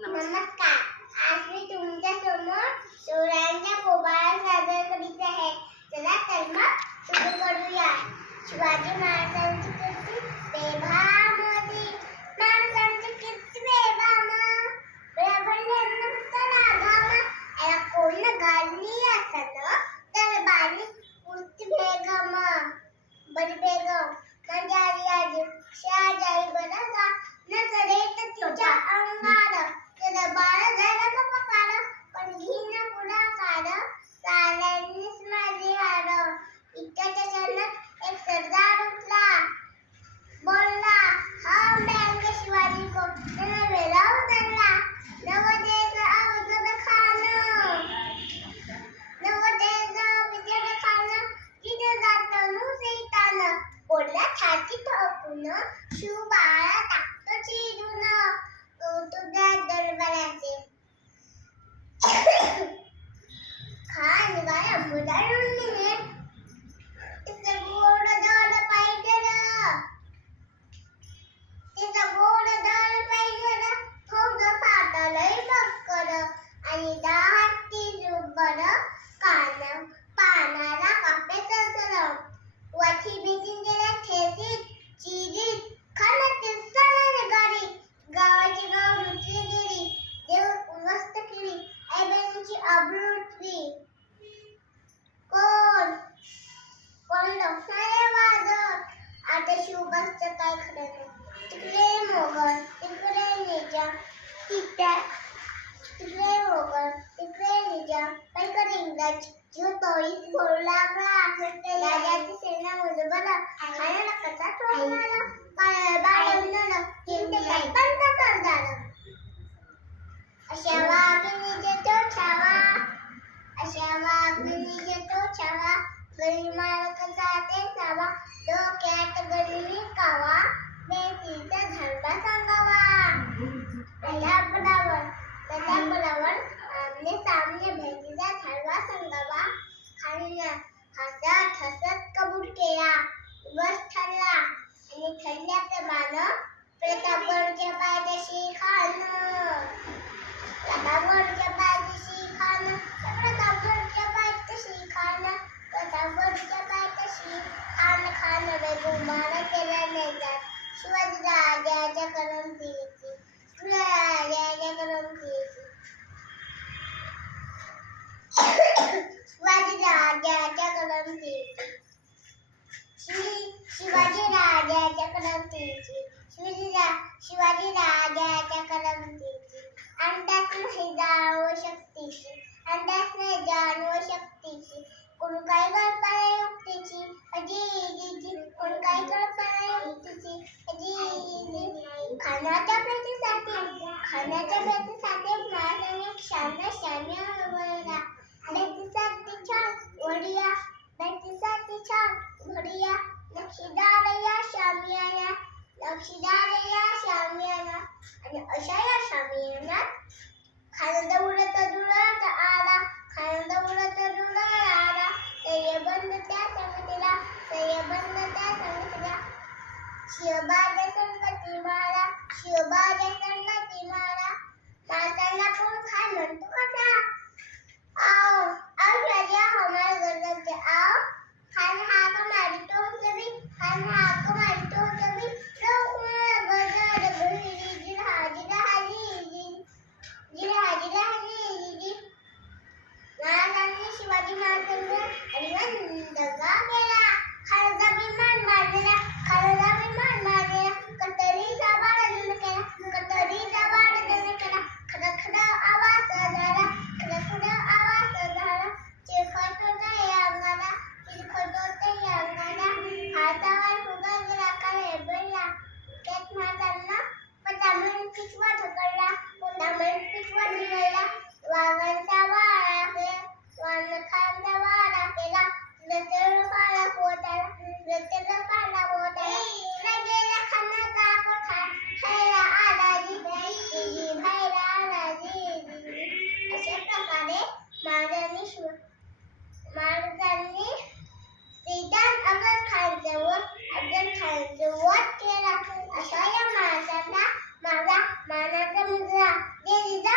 नमस्कार. आज मी तुमच्या समोर शिवरायांच्या पोवाडा सादर करीत आहे. चला तर मग सुरू करूया. शिवाजी महाराजांची कीर्ती बेभामती, माणसांची कीर्ती बेभाम, प्रबळांना रागाम, याला कोण गाली असत तर बारी कुस्ती बेगम, बरी बेगम म्हणजे आली शाहजाई बरा का नजरेत तिच्या अंगार, त्याला बाळ झाला पकार, पण घेणं पुढाकार, साऱ्यांनीच माझी हार. इतक्याच्या क्षणात एक सरदार उठला, बोलला, हा व्यंग शिवाजी को त्याने वेळा उतरला. नवदेच अवजड खान, नवदेच विजय खान, तिथे जातो सैतान, बोलला छाती ठोकून, शिवबाळा टाकतो चिरून, तुझ्या दरबाराचे खान गाय मुलाडून निघे, तिचं गोड दल पाहिजे, तिचं गोड दल पाहिजे, फौज फाटलंय बक्कर आणि दाती जुब्बर, कान पानाला कापे चरचर, वाची भीतीन गेल्या ठेसीत चिरीत, खानातील सणाने गाडी, गावाची गाव लुटली गेली, देव उद्ध्वस्त केली, आई बहिणीची आबरू लुटली. कोण कोण डोकणारे वाजत, आता शिवबाचं काय खरं नाही. तिकडे मोगल, तिकडे निजाम, तिकडे मोगल, तिकडे निजाम, पैकर इंग्रज, जीव तोडीस बोलू लागला. राजाची सेना मुलबला, खाण्याला कसा ठोकणारा, बाळवलं किंते काही पंत सरदार. अशा वाघिणीचे तो छावा, अशा वाघिणीचे तो छावा, गरी मालकाचा ते सावा, डोक्यात गरी कावा, बेटीचा धरबा सांगावा. प्रतापगडावर आमने सामने भेटीचा धरबा सांगावा. खालीला हसत हसत कबूल केला, दिवस ठरला आणि ठरल्याप्रमाणे प्रतापगडच्या पायथ्याशी खान, प्रतापगडच्या पायथ्याशी खान, प्रतापगडच्या पायथ्याशी खान, प्रतापगडच्या पायथ्याशी खान, खान रे गुमान केला नाही जात. शिवाजी राजाच्या करमणुकीची, शिवाजी राजाच्या करमणुकीची, शिवाजी राजाच्या करमणुकीची, शिवाजी राजाच्या करमणुकीची, अंदाज नाही जाणव शक्तीची, अंदाज नाही जाणव शक्तीची, कोण काय कल्पना युक्तीची, अजी कोण काय कल्पना युक्तीची, अजी खाण्याच्या भेटीसाठी महाराजांनी शाम्य वळला. भेटीसाठी छान वडिया, भेटीसाठी छान घडिया, नक्षीदार या शामियाना, नक्षीदार या शामियाना, आणि अशा या शामियानात खान दौडत दुरात आला, खान दौडत दुरात आला. सय्यबंद त्या संगतीला, सय्यबंद त्या संगतीला, शिवबाज संगती मारा, शिवबाज संगती मारा. माताला कोण खान म्हणतो कसा, आओ आओ राजा हमारे गर्दन से आओ, खान हाक मारितो सभी, खान हाक मारितो सभी, लोक गजर गहिरी, जिरहा महाराजांनी शिवाजी महाराजांना अभिमान दगा केला. खानाचा विमान मारलेला, कतरीचा बाळगून केला, कतरीचा देवीचा